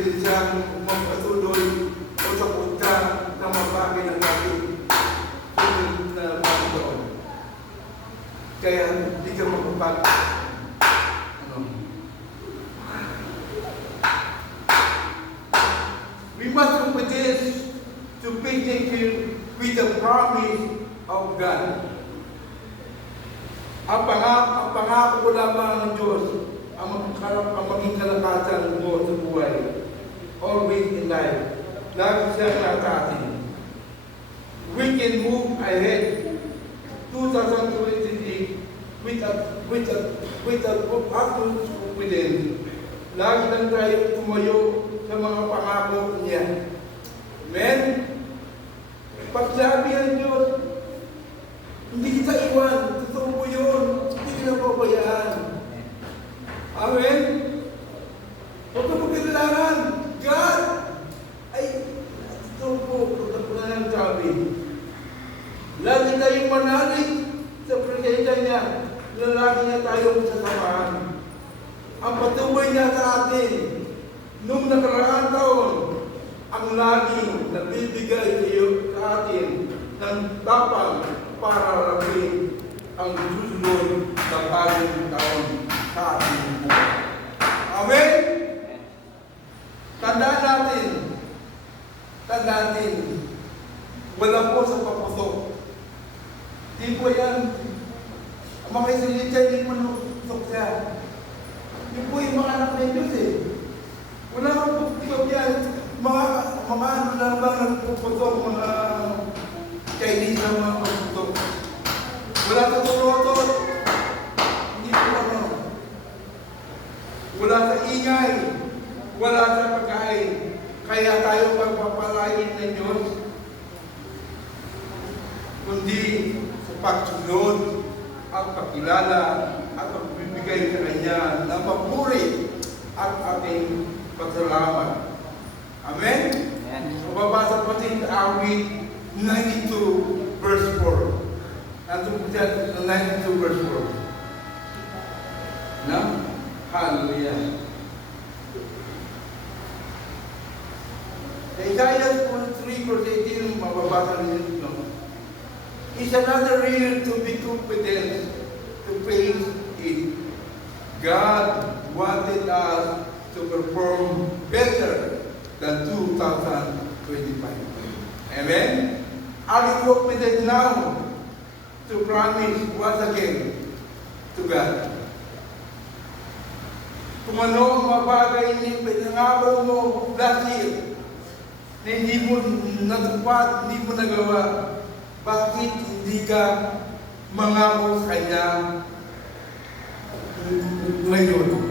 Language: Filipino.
pwede siyang magpatuloy o takot ka na mabagay ng ating susunod na mga taon. Kaya hindi ka magpapag We must compete to picnic with the promise of God. Ang pangako ko lamang ng Diyos ang maging kalakasan mo sa buhay. Always in life. Lagi siya nakatin. We can move ahead 2023 with a utmost confidence. Lagi lang tayo tumayo sa mga pangako niya. Amen? Pagsabi ng Diyos, hindi kita iwan. Totoo po yun. Hindi kita pabayaan. Amen? Huwag ka magkailangan. God, ay, totoo po. Totoo na ang sabi. Lagi tayong manalig sa presensya niya. Lagi niya tayong sasamahan. Ang patuloy niya sa atin, nung nakaraang taon, ang laging nabibigay sa atin ng tapang para rapin ang susunod na bagong taon sa ating buhay. Amen? Tandaan natin, wala po sa paputok. Di po yan, ang mga isilita, di po naputok siya. Yun po yung mga anak ng Diyos eh. Wala kang puputok yan. Mga ano lang ba nagpuputok, mga Chinese na mga puputok. Wala sa turotot. Hindi po ano. Wala sa ingay. Wala sa pagkain. Kaya tayo magpapalain ng Diyos. Kundi sa pagsunod at pagkilala at pagbibigay sa Kanya ng papuri at ating pagsalamat. Amen? So, babasa po natin awit 92 verse 4. Nandun po dyan, 92 verse 4. Na? Hallelujah. Sa Isaiah 3 verse 18, mababasa ninyo. It's another reason to be confident to face it. God wanted us to perform better than 2025. Amen? Are you confident now to promise once again to God? Kung ano ang mga bagay na pinangako mo last year na hindi mo natupad, hindi mo nagawa, bakit hindi ka mangako sa Kanya ngayon?